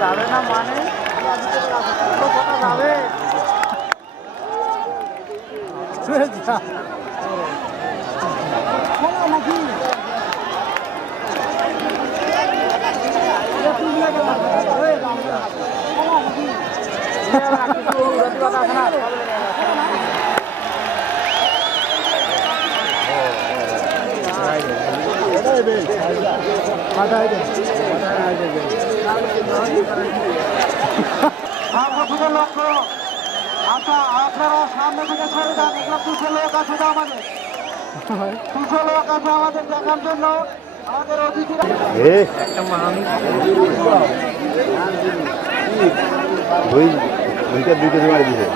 যাবে না মানে যাবে লক্ষ্য আপনারা সামনে থেকে সরে যান এগুলো কিছু লোক আছে আমাদের কিছু লোক আছে আমাদের দেখার জন্য আমাদের অতিথিরা দুই দুইটা দুই কেজি মারি দিছে।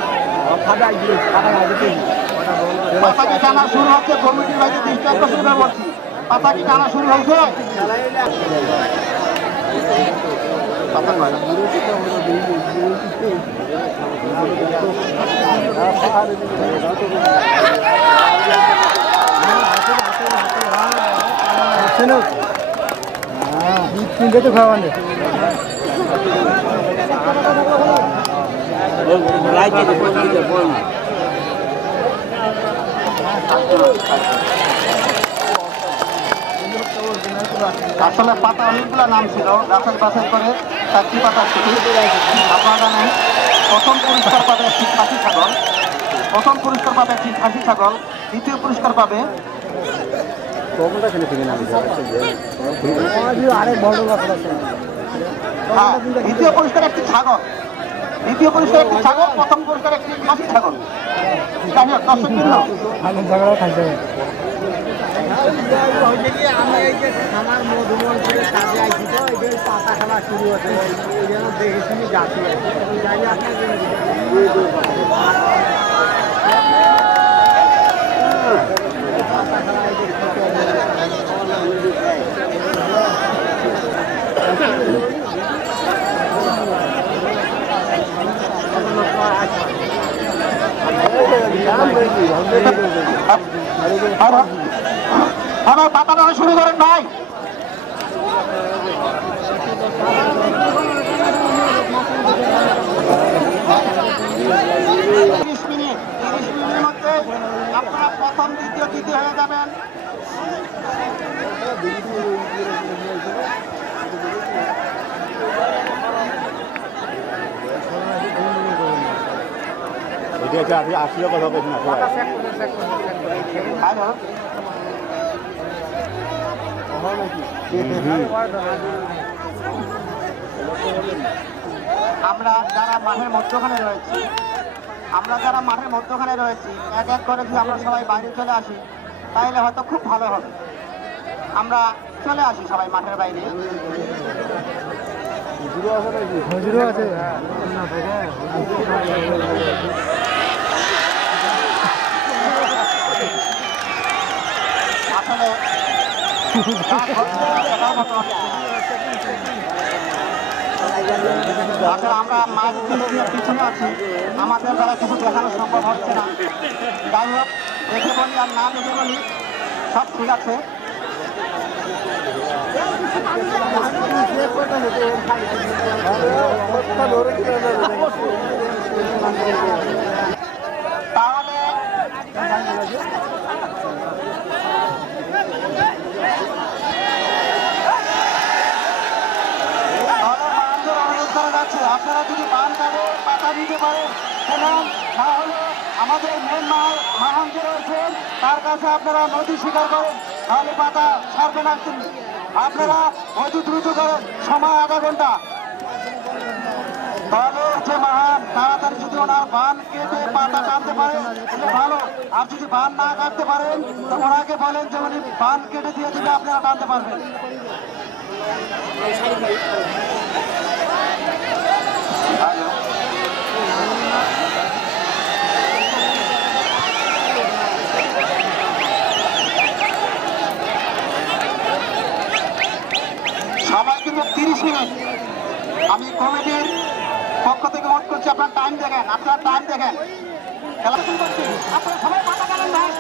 পাতাকি টানা শুরু হচ্ছে কমিটির বাইরে ডিস্টার্ব করতে বলছি। পাতাকি টানা শুরু হয়েছে? পাতা তিনটে তো আসলে পাতা অনেকগুলো নাম ছিল গাছের বাছাই করে চারটি পাতা ছুটি আপনারা জানেন, প্রথম পুরস্কার পাবে একটি খাসি ছাগল। প্রথম পুরস্কার পাবে একটি খাসি ছাগল। দ্বিতীয় পুরস্কার পাবে হ্যাঁ দ্বিতীয় পুরস্কার একটি ছাগল। দ্বিতীয় পুরস্কার একটি ছাগল প্রথম পুরস্কার একটি খাসি ছাগল। দর্শক বৃন্দ, আনন্দ ঝগড়া খাইতে হবে আমি এই যে আমার মধুমন্ত্রীর কাজে আইছি তো এই যে পাতা খেলা শুরু হচ্ছে এই জন্য দেখে শুনে যাচ্ছি যাই আপনাকে আমার আমার পাতা নেওয়া শুরু করেন ভাই। তিরিশ মিনিট তিরিশ মিনিটের মধ্যে আপনারা প্রথম দ্বিতীয় তৃতীয় হয়ে যাবেন। এটা আপনি আসলে কথা বলছেন হ্যালো? আমরা যারা মাঠের মধ্যখানে রয়েছি আমরা যারা মাঠের মধ্যখানে রয়েছি এক এক করে যদি আমরা সবাই বাইরে চলে আসি তাহলে হয়তো খুব ভালো হবে। আমরা চলে আসি সবাই মাঠের বাইরে। আছে আমরা মাছ পিছনে আছি আমাদের দ্বারা কিছু দেখানো সম্ভব হচ্ছে না যাই হোক দেখে বলি আর না দেখে বলি সব ঠিক আছে তাহলে তাহলে বানদের অনুরোধ করা যাচ্ছে আপনারা যদি বান কাটে পাতা দিতে পারেন এবং না হলে আমাদের মেন মাহান যে রয়েছেন তার কাছে আপনারা নদী স্বীকার করেন তাহলে পাতা না তিনি আপনারা অতি দ্রুত করেন, সময় আধা ঘণ্টা। তাহলে যে মাহান, তাড়াতাড়ি যদি ওনার বান কেটে পাতা টানতে পারেন তাহলে ভালো। আর যদি বান না কাটতে পারেন, তো ওনাকে বলেন যে উনি বান কেটে দিয়ে দিলে আপনারা টানতে পারবেন। সময় কিন্তু তিরিশ মিনিট। আমি কমিটির পক্ষ থেকে অনুরোধ করছি, আপনার টাইম দেখেন, আপনার টাইম দেখেন। আপনারা সবাই পাতা টানেন ভাই।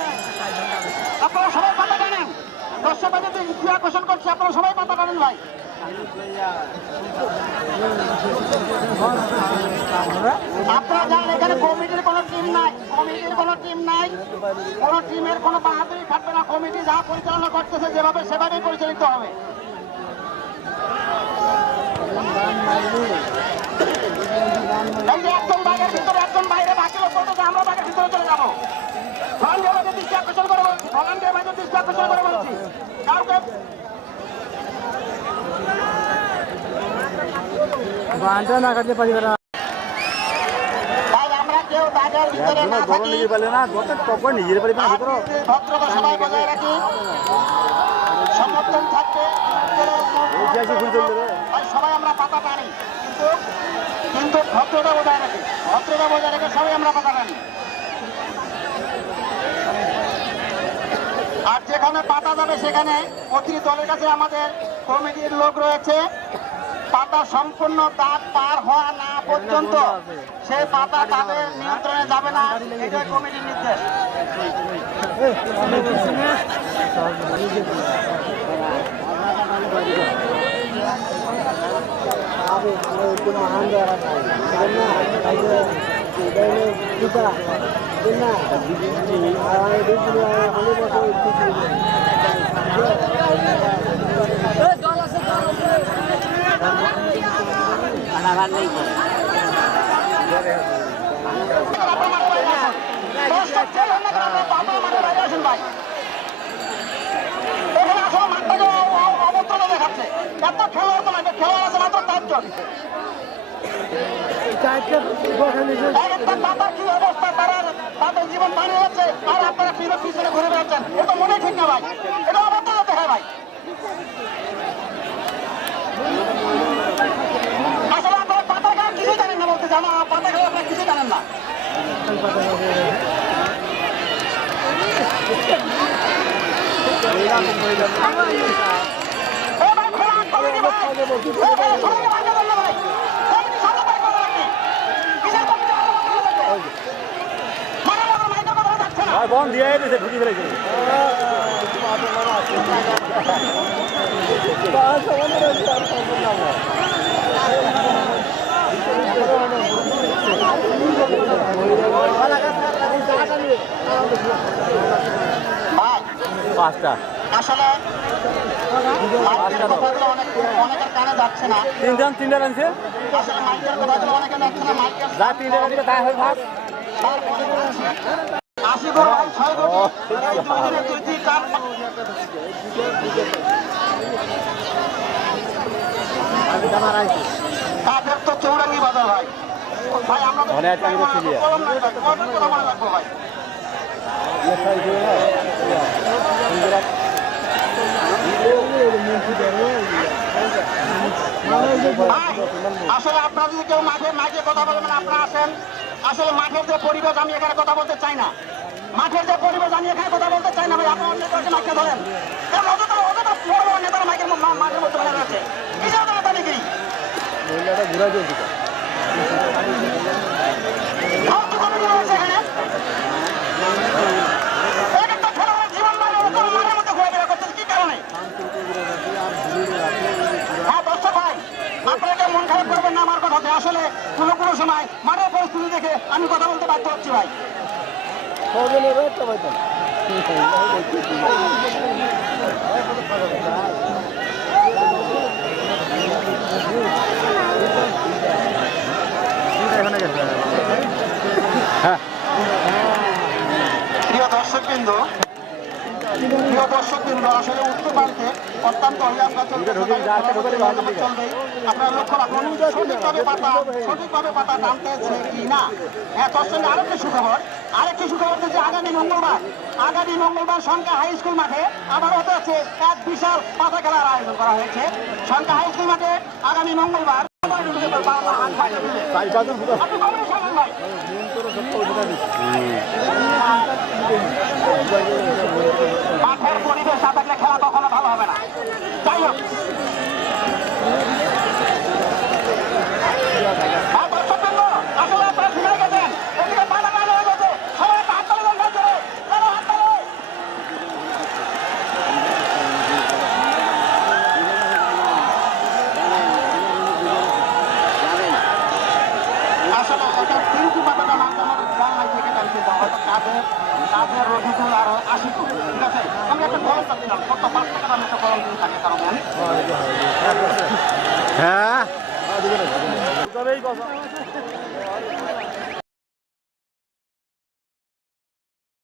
আপনারা সবাই পাতা টানেন দর্শক আকর্ষণ করছি, আপনারা সবাই পাতা টানেন ভাই। আপনারা জানেন, এখানে কমিটির কোনো টিম নাই, কমিটির কোনো টিম নাই। কোনো টিমের কোনো বাহাদুরি থাকবে না, কমিটি যা পরিচালনা করতেছে, যেভাবে সেভাবেই পরিচালিত হবে। একজন বাইরে, বাকি লোক বলতেছে আমরা করে বলছি, কাউকে বানটা না কাটতে না পারি না সবাই আমরা কিন্তু কিন্তু ভদ্রতা বজায় রাখি ভদ্রতা বজায় সবাই আমরা আর যেখানে পাতা যাবে সেখানে প্রতি দলের কাছে আমাদের কমিটির লোক রয়েছে। পাতা সম্পূর্ণ দাগ পার হওয়া না পর্যন্ত সেই পাতা তাদের নিয়ন্ত্রণে যাবে না এটাই কমিটির নির্দেশ না কেন আপনারা পাতা মাঠে বাইরে আসুন ভাই এখানে আসলে মাঠটাকে অবস্থাটা দেখাচ্ছে এত খেলোয়াড় তো না এটা খেলোয়াড় আছে মাত্র চারজন চারটে বসে নিচে একটা পাতা কি অবস্থা তারা তাদের জীবন পানি হচ্ছে আর আপনারা ফিরে পিছনে ঘুরে বেড়াচ্ছেন এটা মনে ঠিক এটা অবস্থা ভাই আসলে আপনারা পাতা খাওয়া জানেন না বলতে, জানা পাতা খাওয়া আপনারা কিছু জানেন না। বন দিয়ে দিয়েছে ঢুকি ফেলেছে। ভাই, পাঁচটা। আসলে তিনজন তিনটা মাইকের যা তিনটা রানছে তাই হয় ভাগ। তাদের তো চৌরাঙ্গি বাজার তো মনে আছে আমি যে। মনে আসলে আপনারা যদি কেউ মাঠে মাঠে কথা বলবেন আপনারা আসেন আসলে মাঠের যে পরিবেশ আমি এখানে কথা বলতে চাই না। মাঠের যে পরিবেশ আমি এখানে কথা বলতে চাই না ভাই আপনারা অন্য কাউকে মাইকে ধরেন। কারণ অতটা অতটা বড় বড় নেতারা মাইকের মাঠের মধ্যে আছে জানো নেতা নাকি রয়েছে এখানে। এক একটা খেলোয়াড়ের জীবন মানে ওরা মাঠের মধ্যে ঘোরাফেরা করতেছে, কি কারণে? হ্যাঁ, দর্শক ভাই, আপনারা কেউ মন খারাপ করবেন না আমার কথাতে। আসলে কোনো কোনো সময় মাঠের পরিস্থিতি দেখে আমি কথা বলতে বাধ্য হচ্ছি ভাই প্রিয় দর্শকবৃন্দ প্রিয় দর্শকবৃন্দ আসলে উত্তর ভারতে অত্যন্ত হইয়াঙ্গা চলবে চলবে। আপনারা লক্ষ্য রাখুন সঠিকভাবে পাতা সঠিকভাবে পাতা টানতেছে কি না? হ্যাঁ সঙ্গে আরেকটি সুখবর আরেকটি সুখবর যে আগামী মঙ্গলবার আগামী মঙ্গলবার সংখ্যা হাই স্কুল মাঠে আবার হতে হচ্ছে এক বিশাল পাতা খেলার আয়োজন করা হয়েছে। সংখ্যা হাই স্কুল মাঠে আগামী মঙ্গলবার চার পাঁচজন ফুটো আপনি কবে সামনে ভাই মাঠের পরিবেশ না থাকলে খেলা কখনো パパパ